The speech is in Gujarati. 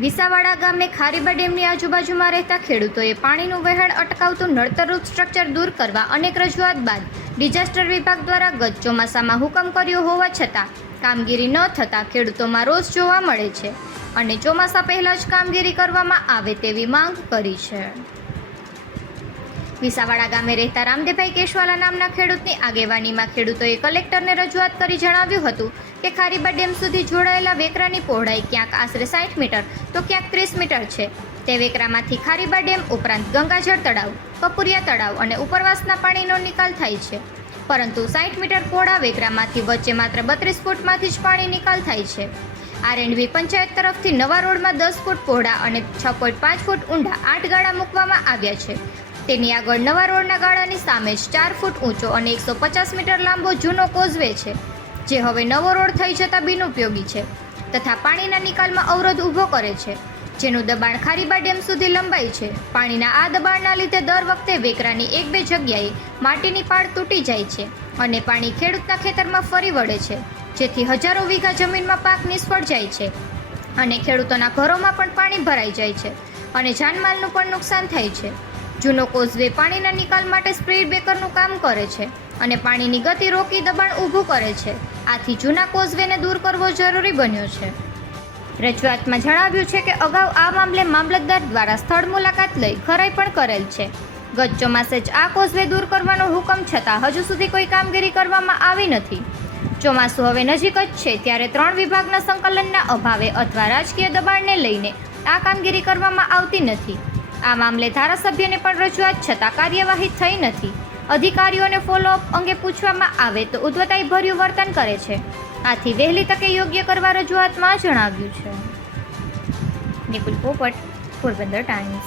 વિસાવાડા ગામે ખારીબા ડેમની આજુબાજુમાં રહેતા ખેડૂતોએ પાણીનું વહેણ અટકાવતું નડતરરૂપ સ્ટ્રક્ચર દૂર કરવા અનેક રજૂઆત બાદ ડિઝાસ્ટર વિભાગ દ્વારા ગત ચોમાસામાં હુકમ કર્યો હોવા છતાં કામગીરી ન થતાં ખેડૂતોમાં રોષ જોવા મળે છે. અને ચોમાસા પહેલાં જ કામગીરી કરવામાં આવે તેવી માંગ કરી છે. વિસાવાડા ગામે રહેતા રામદેભાઈ કેશવાલા નામના ખેડૂતની આગેવાનીમાં ખેડૂતોએ કલેક્ટરને રજૂઆત કરી જણાવ્યું હતું કે ખારીબા ડેમ સુધી જોડાયેલા વેકરાની પહોળાઈ ક્યાંક આશરે સાઠ મીટર, તો ક્યાંક ત્રીસ મીટર છે. તે વેકરામાંથી ખારીબા ડેમ ઉપરાંત ગંગાજળ તળાવ, કપુરિયા તળાવ અને ઉપરવાસના પાણીનો નિકાલ થાય છે. પરંતુ સાઠ મીટર પહોળા વેકરામાંથી વચ્ચે માત્ર બત્રીસ ફૂટમાંથી જ પાણી નિકાલ થાય છે. આરએનવી પંચાયત તરફથી નવા રોડમાં દસ ફૂટ પહોળા અને છ પોઈન્ટ પાંચ ફૂટ ઊંડા આઠ ગાળા મૂકવામાં આવ્યા છે. તેની આગળ નવા રોડના ગાળાની સામે જ ચાર ફૂટ ઊંચો અને એકસો પચાસ મીટર લાંબો જૂનો કોઝવે છે, જે હવે નવો રોડ થઈ જતાં બિનઉપયોગી છે તથા પાણીના નિકાલમાં અવરોધ ઊભો કરે છે. જેનું દબાણ ખારીબા ડેમ સુધી લંબાઈ છે. પાણીના આ દબાણના લીધે દર વખતે વેકરાની એક બે જગ્યાએ માટીની પાળ તૂટી જાય છે અને પાણી ખેડૂતના ખેતરમાં ફરી વળે છે, જેથી હજારો વીઘા જમીનમાં પાક નિષ્ફળ જાય છે અને ખેડૂતોના ઘરોમાં પણ પાણી ભરાઈ જાય છે અને જાનમાલનું પણ નુકસાન થાય છે. જૂનો કોઝવે પાણીના નિકાલ માટે સ્પીડ બ્રેકરનું કામ કરે છે અને પાણીની ગતિ રોકી દબાણ ઊભું કરે છે. આથી જૂના કોઝવેને દૂર કરવો જરૂરી બન્યો છે. રજૂઆતમાં જણાવ્યું છે કે અગાઉ આ મામલે મામલતદાર દ્વારા સ્થળ મુલાકાત લઈ ખરાઈ પણ કરેલ છે. ગત ચોમાસે જ આ કોઝવે દૂર કરવાનો હુકમ છતાં હજુ સુધી કોઈ કામગીરી કરવામાં આવી નથી. ચોમાસું હવે નજીક જ છે ત્યારે ત્રણ વિભાગના સંકલનના અભાવે અથવા રાજકીય દબાણને લઈને આ કામગીરી કરવામાં આવતી નથી. આ મામલે ધારાસભ્યને પણ રજૂઆત છતાં કાર્યવાહી થઈ નથી. અધિકારીઓને ફોલોઅપ અંગે પૂછવામાં આવે તો ઉદ્ધતાઈ ભર્યું વર્તન કરે છે. આથી વહેલી તકે યોગ્ય કરવા રજૂઆતમાં જણાવ્યું છે. નિકુલ પોપટ, પોરબંદર ટાઈમ્સ.